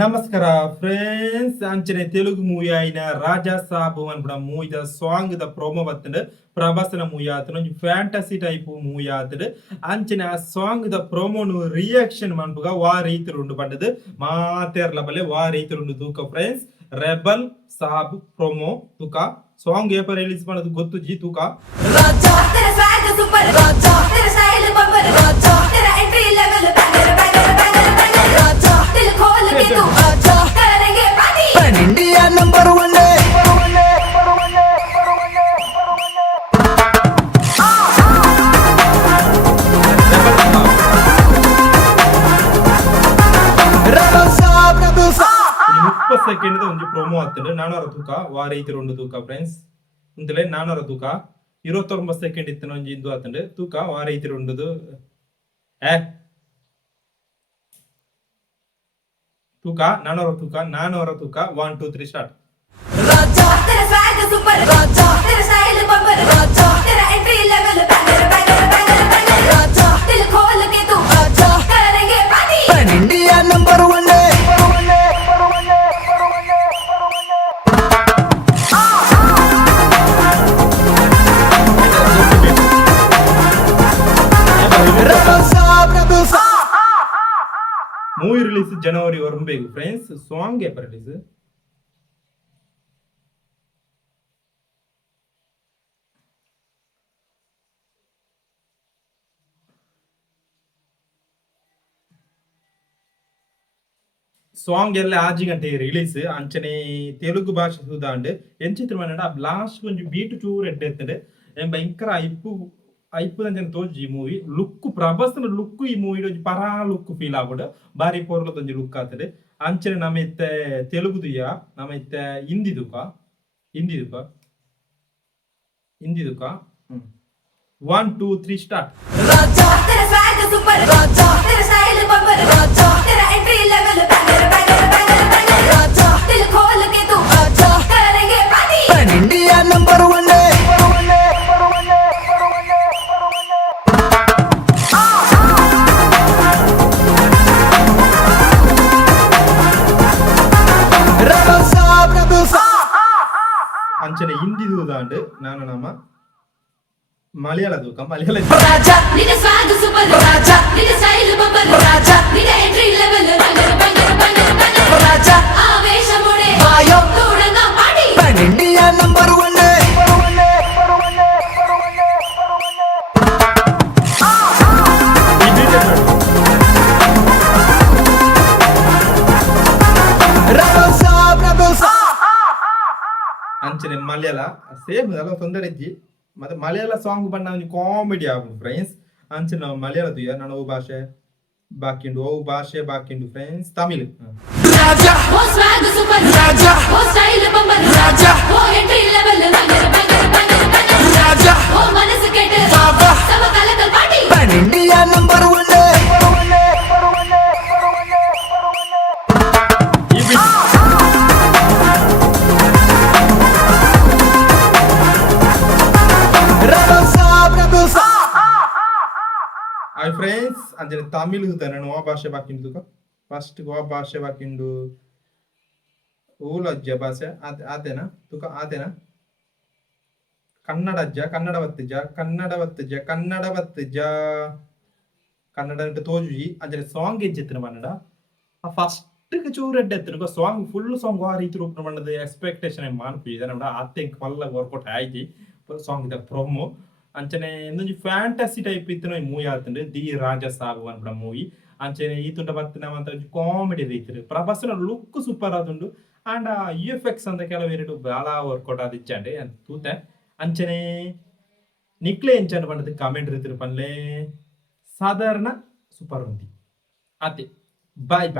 ನಮಸ್ಕಾರ ಫ್ರೆಂಡ್ಸ್ ಅಂಚನೆ ತೆಲುಗು ಮೂವಿ ಆಯ್ನ ರಾಜಾ ಸಾಬ್ ಅನ್ಬಿಡ ಮೂವಿದ ಸಾಂಗ್ ದ ಪ್ರೊಮೋ ಬತ್ತಂಡು ಪ್ರಭಾಸನ ಮೂವಿ ಆತನ ಒಂಜಿ ಫ್ಯಾಂಟಸಿ ಟೈಪ್ ಮೂವಿ ಆತಡು ಅಂಚನೆ ಆ ಸಾಂಗ್ ದ ಪ್ರೊಮೋನು ರಿಯಾಕ್ಷನ್ ಮನ್ಪುಗ ವಾ ರೀತಿರು ಉಂಡು ಪಂಡದು ಮಾತೇರ್ಲ ಬಲ್ಲೆ ವಾ ರೀತಿರು ಉಂಡು ತೂಕ ಫ್ರೆಂಡ್ಸ್ ರೆಬಲ್ ಸಾಬ್ ಪ್ರೊಮೋ ತೂಕ ಸಾಂಗ್ ಏಪ ರಿಲೀಸ್ ಮಾಡೋದು ಗೊತ್ತು ಜಿ ತೂಕ ರಾಜಾ तेरा स्वैग सुपर राजा तेरा स्टाइल बम्पर राजा तेरा entry level banger banger banger banger राजा दिल खोल के तू आजा करेंगे party pan India number 1 second ಒಂದು ಪ್ರೊಮೋ ಆಗ್ತದೆ 400 ತೂಕ ವಾರ ಐತಿರೊಂದು ತೂಕ ಫ್ರೆಂಡ್ಸ್ ಇಂತಲೇ 400 ತೂಕ 29 ಸೆಕೆಂಡ್ ಇತ್ತನ ಒಂಜಿ ಇಂದು ಆತಂಡೆ ತೂಕ ವಾರ ಐತಿರೊಂದು ತೂಕ 400 ತೂಕ 1 2 3 ಸ್ಟಾರ್ಟ್ राजा तेरा स्वैग सुपर राजा तेरा स्टाइल बम्पर राजा तेरा entry level banger banger banger banger राजा दिल खोल के तू आजा करेंगे party pan India number 1 movie release ಜನವರಿ ಬರಬೇಕು ಫ್ರೆಂಡ್ಸ್ ಸಾಂಗ್ ಏಪ ರಿಲೀಸ್ ಸಾಂಗ್ ಎಲ್ಲ ಆಜಿ ಗಂಟೆ ರಿಲೀಸ್ ಅಂಚನೆ ತೆಲುಗು ಭಾಷೆ ಸುದಾಂಡ್ ಎಂಚಿತ್ರ ಲಾಸ್ಟ್ ಒಂಜಿ ಬೀಟ್ ಚೂರು ಎಡ್ಡೆತ್ತಡೆ ಭಯಂಕರ ಐಪು ಅಂಚನೆ ತೋಜಿ ಈ ಮೂವಿ ಲುಕ್ ಪ್ರಭಾಸ್ನ ಲುಕ್ ಈ ಮೂವಿ ಒಂಜಿ ಪರಾ ಲುಕ್ ಫೀಲ್ ಆಗುಡು ಬಾರಿ ಪೋರ್ಲದೊಂಜಿ ಲುಕ್ ಆತಡೆ ಅಂಚನೆ ನಮ್ಮ ಇತ್ತೆ ತೆಲುಗುದಿಯ ನಮ್ಮ ಇತ್ತೆ ಹಿಂದಿದುಕ 1 2 3 ಸ್ಟಾರ್ಟ್ राजा तेरा स्वैग सुपर राजा तेरा स्टाइल बम्पर राजा तेरा entry level banger banger banger banger राजा दिल खोल के तू आजा करेंगे पार्टी पैन इंडिया नंबर 1 ಅಂಚನೆ ಹಿಂದಿದು ದಾಂಡ್ ನಾನು ನಮ್ಮ ಮಲಯಾಳ ತೂಕ ಮಲಯಾಳ राजा निने स्वैग सुपर राजा निने स्टाइल बम्पर राजा निने entry level banger banger banger banger राजा आवेशमुडे आयो तोडंगा पार्टी पैन इंडिया नंबर 1 ಅಂಚನೆ ಮಲಯಾಳ ಸೇಮ್ ಅಲ್ಲ ತೊಂದರೆ ಇಜ್ಜಿ ಮತ್ತೆ ಮಲಯಾಳ ಸಾಂಗ್ ಬಣ್ಣ ಒಂದು ಕಾಮಿಡಿ ಆಗುದು ಫ್ರೆಂಡ್ಸ್ ಅಂಚನೆ ನಾವು ಮಲಯಾಳ ತುಯ್ಯ ನಾನು ಓ ಭಾಷೆ ಬಾಕಿಂಡು ಫ್ರೆಂಡ್ಸ್ ತಮಿಳ್ राजा वो स्वैग सुपर राजा वो स्टाइल बम्पर राजा वो entry level banger banger banger banger राजा वो मनस केटे सब कलकल party pan India number 1 hi friends ಅಂಜನೆ ತಮಿಳ್ ನಾನು ಓ ಭಾಷೆ ಬಾಕಿಂಡು ಫಸ್ಟ್ ಓ ಭಾಷೆ ಬಾಕಿಂಡು ಊಲಜ್ಜ ಭಾಷೆ ಆತೇನಾ ತುಕ ಆತೇನಾ ಕನ್ನಡ ಅಂತ ತೋಜುಜಿ ಅಂಜನೆ ಸಾಂಗ್ ಎಜ್ಜೆತ್ತಿನ ಮನ್ನಡ ಆ ಫಸ್ಟ್ ಚೂರು ಎಡ್ಡೆತ್ತಿನ ಸಾಂಗ್ ಫುಲ್ ಸಾಂಗ್ ಆ ರೀತಿ ರೂಪ ಮಣ್ಣದ ಎಕ್ಸ್ಪೆಕ್ಟೇಷನ್ ಮಾನ್ಪಿದೆ ನಮ್ಡ ಆತೆಂಕ್ ಮಲ್ಲ ವರ್ಕೌಟ್ ಆಯ್ತಿ ಸಾಂಗ್ ದ ಪ್ರೊಮೋ ಅಂಚನೆ ಇಂದೊಂಜಿ ಫ್ಯಾಂಟಸಿ ಟೈಪ್ ಇತ್ತಿನ ಮೂವಿ ಆತಂಡ್ ದಿ ರಾಜಾ ಸಾಬ್ ಅನ್ಬಿಡ ಮೂವಿ ಅಂಚನೆ ಈತುಂಡ ಬತ್ತಿನ ಮಂತ ಕಾಮಿಡಿ ರೀತಿ ಪ್ರಭಾಸ್ನ ಲುಕ್ ಸೂಪರ್ ಆದುಂಡು ಅಂಡ್ ಯುಎಫ್ಎಕ್ಸ್ ಅಂತ ಕೆಲವೆರಡು ಬಾಳ ವರ್ಕೌಟ್ ಆದಿಚ್ಚಂಡೆ ಅಂತ ತೂತೆ ಅಂಚನೆ ನಿಕ್ಲೆ ಎಂಚಂಡ್ ಪಂಡದ ಕಾಮೆಂಟ್ ರೀತಿ ಪನ್ಲೆ ಸಾಧಾರಣ ಸೂಪರ್ ఉంది ಅದೇ ಬಾಯ್